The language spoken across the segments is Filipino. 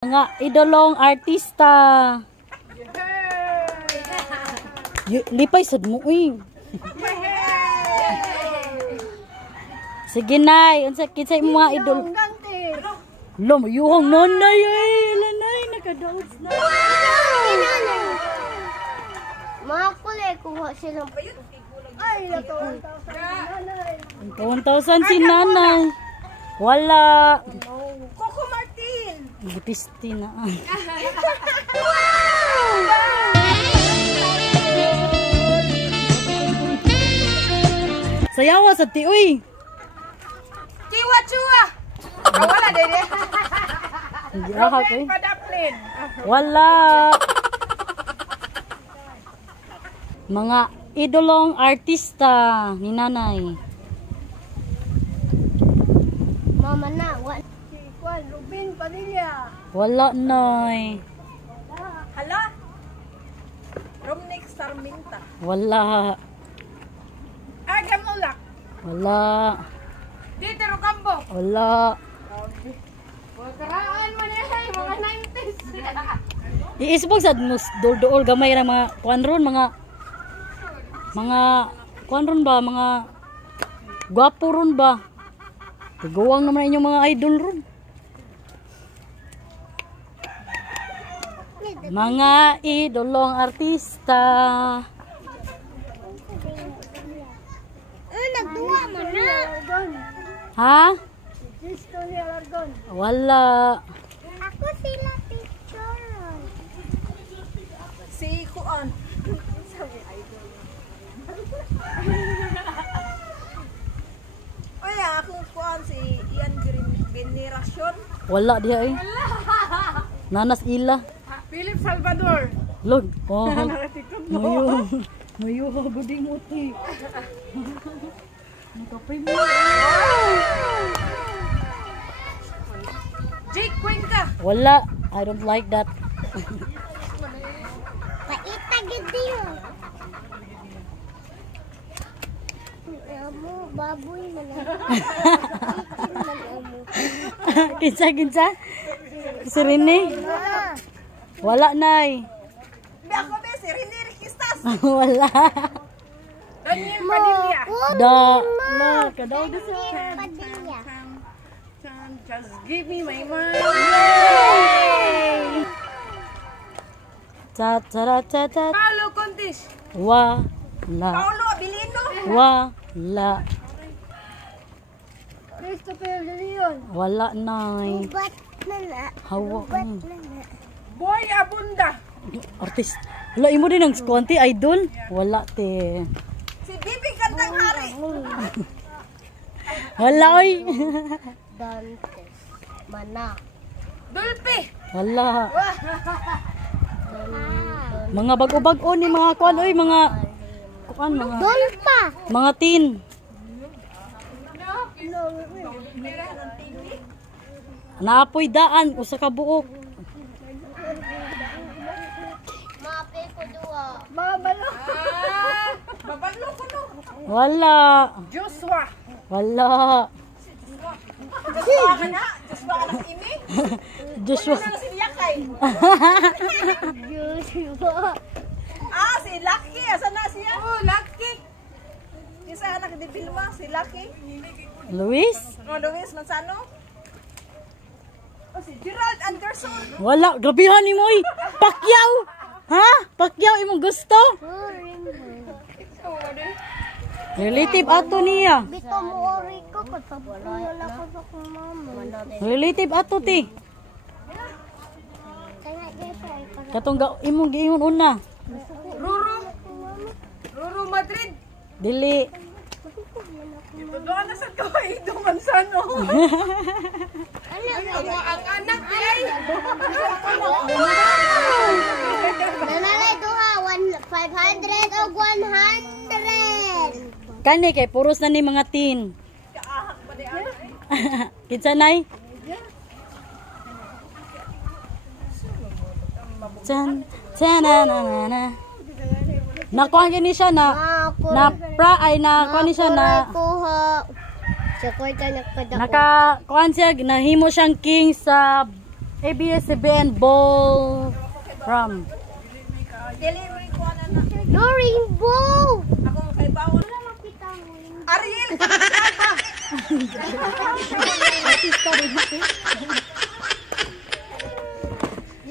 Mga idolong artista. Lipay sad mo Sige nay, unsa kinsay mga idol? Lo, mayuhang nanay ay, lanay nakadaos na. Mga kulay kuha silang ay nato 1,000 si nanay. Wala. Coco Martin. Butisti na. Sayawa sa ti uy. Chiwa chua. Wala dede. Hindi ahak uy. Padaplin. Wala. Mga idolong artista ni nanay. Mama na, si Juan Rubin Padilla. Wala nay. Hala. Romnick Sarminta. Wala. Agam Ulak. Wala. Dito Rocambo. Wala. Karaan man yan, mga 90s. Iisbog sad mus dol gamay ra mga kuan ron mga kuan ron ba mga gwapo ron ba. Tiguwang naman inyong mga idol ron. Mga idolong artista. Nagduwa mo na. Ha? Wala. Ako sila picture. Si Kuan. Ay, ako Kuan si Ian Generation. Wala diha eh. Nanas ila. Philip Salvador. Lord. Oh. Mayo guding uti. Nakapay mo. Jake Cuenca. Wala. I don't like that. Paita gid mo baboy na lang. Kinsa? Si Rene? Wala nay. Ako be si Rene Riquistas. Wala. Daniel Padilla. La, kadaw da sa Padilla. Just give me my mind. cha. Paulo Contis. Wala. Paulo Abilino. Wala. Christopher De Leon. Wala nay. Ubat na na. Hawa. Boy Abunda. Artist. Wala imo din ang squanty idol. Wala te. Si Bibi Kantang Hari. Wala oy. Dantes. Mana. Dulpe. Wala. Mga bago-bago ni mga kuan oy mga kuan mga Dulpa. mga tin. Naapoy daan usa ka buok. Mape ko duwa. Babalo. Babalo ko no. Wala. Joshua. Wala. Joshua ka na? Joshua ka na imi? Joshua. Wala na si Yakay. Joshua. Ah, si Lucky. Asan na siya? Oh, Lucky. Isa anak ni Vilma, si Lucky. Luis? Oh, Luis Manzano. Oh, si Gerald Anderson. Wala. Grabihan ni mo oy. Pacquiao. Ha? Pacquiao imong gusto? Relative ato niya. Bito mo ori ko wala ko sa kong mama. Relative ato ti. Katong imong giingon una. Ruru Madrid. Dili. Doon na sa kaway doon sano. Ang anak ay. Nanalay duha 500 o 100. Kani kay puros na ni mga tin. Kinsa nay? Na. Nakuha gini siya na kuha ni siya na Sa koy ka nakadaon. naka kuan siya nahimo siyang king sa ABS-CBN ball from Delivery ko na. No rainbow! Ako kay bawon. Ariel!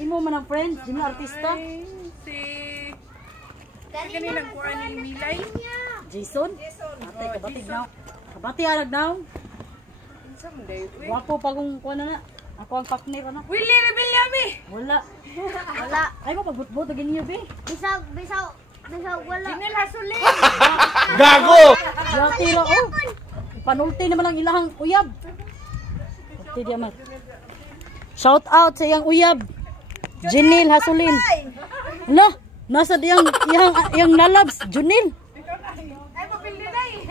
Imo man ang friends, di mo artista. Si... Kanina nagkuha ni Milay. Jason? Atay, kabatig na. Kabati alag na. Sa mo dayo ko eh. Wapo pa kung kuha na na. Ako ang partner, ano? Willie Rebellame! Wala. Wala. Ay mo, pagbutbut, agin niyo, be. Bisaw, wala. Jinel Hasulin! Gago! Yati na, oh. Panulti naman ang ilahang uyab. Pati di amat. Shout out sa iyang uyab. Jinil Hasulin. Hala, nasa iyang nalabs, Junil. Ay, mapildi na eh!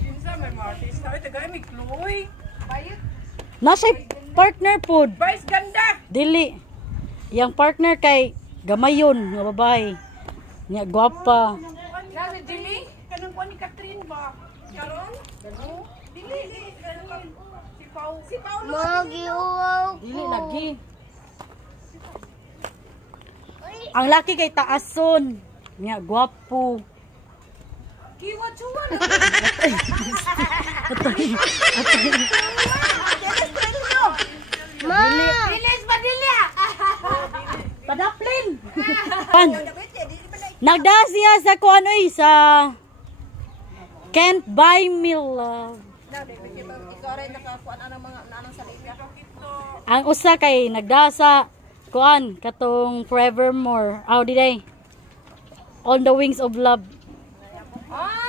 Pinsa, may mga artista. Ay, tagay, may Chloe. Bayot. Nasa partner pod. Vice ganda! Dili. Yang partner kay Gamayon, nga babae. Nga gwapa. Nasa Jimmy? Kanang kuha ni Catherine ba? Karon? Dili. Si Pau. Si Pau. Magiuwaw. Dili lagi. Ang laki kay Taason. Nga gwapo. Kiwa chuwan. Ma! Bilis ba dili? Padaplin. Pan. Nagda siya sa kuan oy sa Can't Buy Me Love. Ikaw rin nakakuan ang mga nanang salita. Ang usa kay nagda sa kuan katong Forevermore. Aw di day. On the Wings of Love. Ah,